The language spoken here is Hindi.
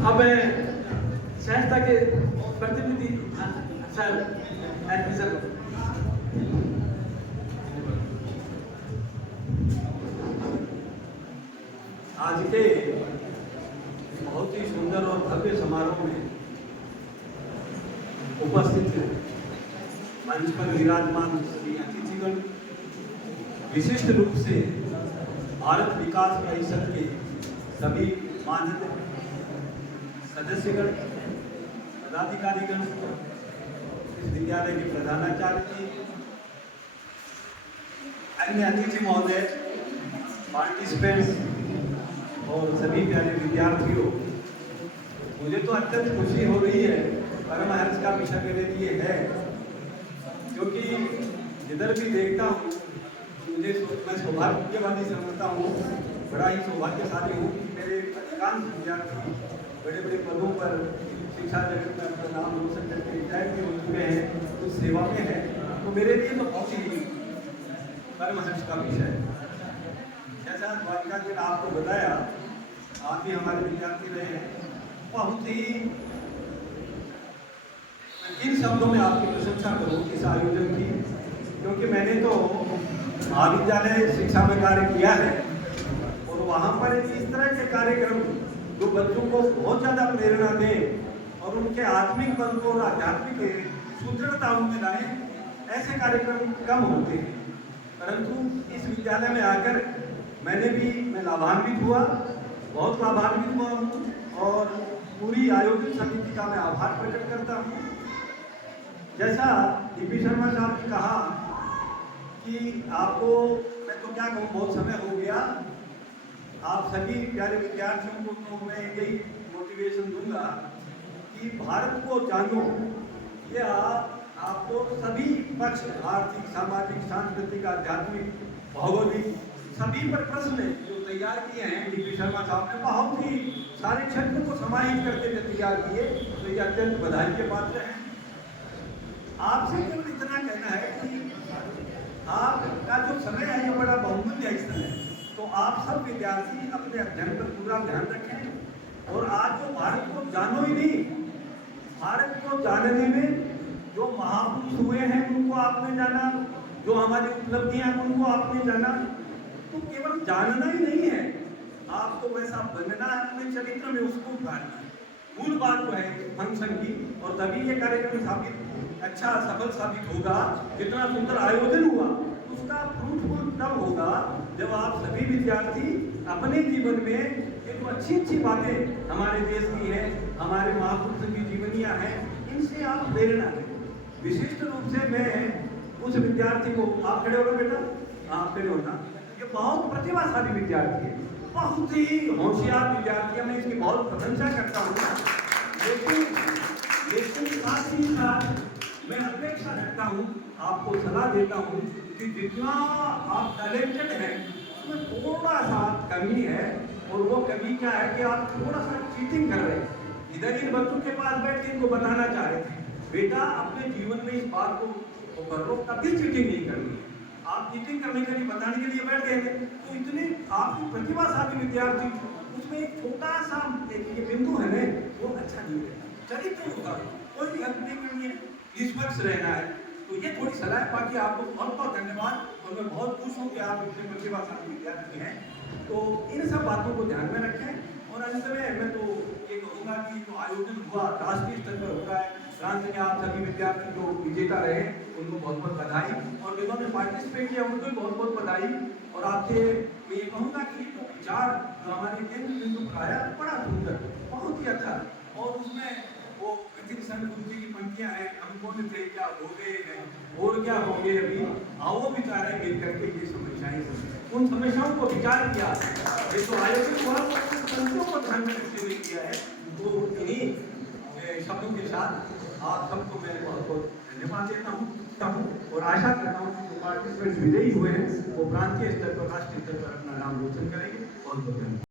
अब सहजता के प्रतिनिधि सर सर आज के बहुत ही सुंदर और भव्य समारोह में उपस्थित मंच पर विराजमान सभी अतिथिगण, विशिष्ट रूप से भारत विकास परिषद के सभी माननीय सदस्यगण, पदाधिकारीगण, इस विद्यालय के प्रधानाचार्य जी, अन्य अतिथि महोदय, पार्टिसिपेंट्स और सभी प्यारे विद्यार्थियों, मुझे तो अत्यंत खुशी हो रही है। परमहंस का विषय मेरे लिए है, क्योंकि जिधर भी देखता हूँ मुझे मैं सौभाग्यवादी समझता हूँ, बड़ा ही सौभाग्यशाली हूँ कि मेरे अधिकांश विद्यार्थी बड़े बड़े पदों पर शिक्षा जगत में अपना नाम रोशन करके रिटायर भी हो चुके हैं, कुछ सेवा में है। तो मेरे लिए तो बहुत ही परमहंस का विषय है। जैसा द्वारिका जी ने आपको बताया, आप भी हमारे विद्यार्थी रहे हैं, बहुत ही इन शब्दों में आपकी प्रशंसा करूँ इस आयोजन की, क्योंकि मैंने तो महाविद्यालय शिक्षा में कार्य किया है और वहाँ पर इस तरह के कार्यक्रम जो बच्चों को बहुत ज़्यादा प्रेरणा दें और उनके आत्मिक बल को और आध्यात्मिक सुदृढ़ता उनमें लाएं, ऐसे कार्यक्रम कम होते हैं। परंतु इस विद्यालय में आकर मैं लाभान्वित हुआ, बहुत लाभान्वित हुआ हूँ और पूरी आयोजन समिति का मैं आभार प्रकट करता हूँ। जैसा डीपी शर्मा साहब ने कहा कि आपको, मैं तो क्या कहूँ, बहुत समय हो गया, आप सभी प्यारे विद्यार्थियों को तो मैं यही मोटिवेशन दूंगा कि भारत को जानो, या आपको सभी पक्ष, आर्थिक, सामाजिक, सांस्कृतिक, आध्यात्मिक, भौगोलिक, सभी पर प्रश्न जो तैयार किए हैं डीपी शर्मा साहब ने, बहुत ही सारे क्षेत्र को समाहित करके जो तैयार किए, तो ये अत्यंत बधाई के पात्र हैं। आपसे केवल इतना कहना है कि आपका जो समय है ये बड़ा बहुमूल्य समय है, तो आप सब विद्यार्थी अपने अध्ययन पर पूरा ध्यान रखें। और आज जो भारत को जानो ही नहीं, भारत को जानने में जो महापुरुष हुए हैं उनको आपने जाना, जो हमारी उपलब्धियां उनको आपने जाना, तो केवल जानना ही नहीं है, आपको वैसा बनना है अपने चरित्र में, उसको उतारना है। मूल बात जो है फंक्शन की, और तभी ये कार्यक्रम अच्छा सफल साबित होगा। जितना सुंदर आयोजन हुआ उसका फ्रूटफुल तब होगा जब आप सभी विद्यार्थी अपने जीवन में ये जो अच्छी अच्छी बातें हमारे देश की है, हमारे महापुरुषों की जीवनियाँ हैं, इनसे आप प्रेरणा लें। विशिष्ट रूप से मैं उस विद्यार्थी को, आप खड़े हो बेटा, आप खड़े होना, ये बहुत प्रतिभाशाली विद्यार्थी है, बहुत ही होशियार विद्यार्थी है, मैं इसकी बहुत प्रशंसा करता हूँ। लेकिन साथ ही साथ मैं अपेक्षा रखता हूँ, आपको सलाह देता हूँ कि जितना आप टैलेंटेड हैं उसमें थोड़ा सा कमी है, और वो कमी क्या है कि आप थोड़ा सा चीटिंग कर रहे हैं। इधर इन बच्चों के पास बैठ के इनको बताना चाह रहे थे, बेटा अपने जीवन में इस बात को कर लो, कभी चीटिंग नहीं करनी है। आप चीटिंग करने के लिए, बताने के लिए बैठ गए थे, तो इतने आपकी प्रतिभाशाली विद्यार्थी, उसमें एक छोटा सा ये बिंदु है ना, वो अच्छा नहीं रहता। चरित्र होगा, कोई भी गलती नहीं करनी है, निष्पक्ष रहना है। तो ये थोड़ी सलाह है। बाकी आपको बहुत बहुत धन्यवाद, और मैं बहुत खुश हूँ कि आप इतने प्रतिभाशाली विद्यार्थी हैं। तो इन सब बातों को ध्यान में रखें। और अंत में मैं तो ये कहूँगा कि जो आयोजन हुआ राष्ट्रीय स्तर पर हो रहा है, प्रांत में आप सभी विद्यार्थी जो विजेता रहे उनको बहुत बहुत बधाई, और जिन्होंने पार्टिसिपेट किया उनको भी बहुत बहुत बधाई। और आपसे मैं ये कहूँगा कि जो विचार जो हमारे केंद्र बिंदु पर आया, बड़ा सुंदर, बहुत ही अच्छा, और उसमें वो कथित संस्कृति की पंक्तियां हैं, हम कौन थे, क्या हो गए हैं और क्या होंगे अभी, आओ विचारें मिल करके ये समस्याएं, उन समस्याओं को विचार किया। ये तो आयोजन हुआ संतों को ध्यान में रखते हुए किया है। तो इन्हीं शब्दों के साथ आप सबको मैं बहुत बहुत धन्यवाद देता हूँ, और आशा करता हूँ कि जो पार्टिसिपेंट्स विजयी हुए हैं वो प्रांतीय स्तर पर, राष्ट्रीय स्तर पर अपना नाम रोशन करेंगे। बहुत बहुत धन्यवाद।